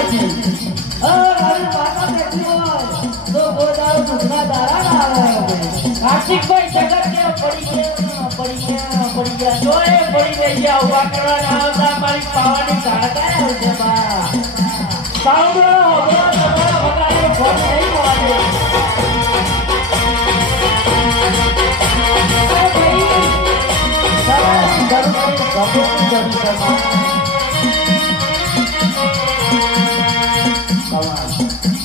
નથી મારી માતા બેઠી હોય તો ગોદાળ દૂધના દારા ના આવે કાર્તિક ભાઈ જગત કે પડી ગયા તો એ પડી ગયા ઉભા કરવા ના આવતા મારી પાવાની કાળકા આવશે બા સાંભળો તમારા વગાડે ફોન નહીં મળે Come on.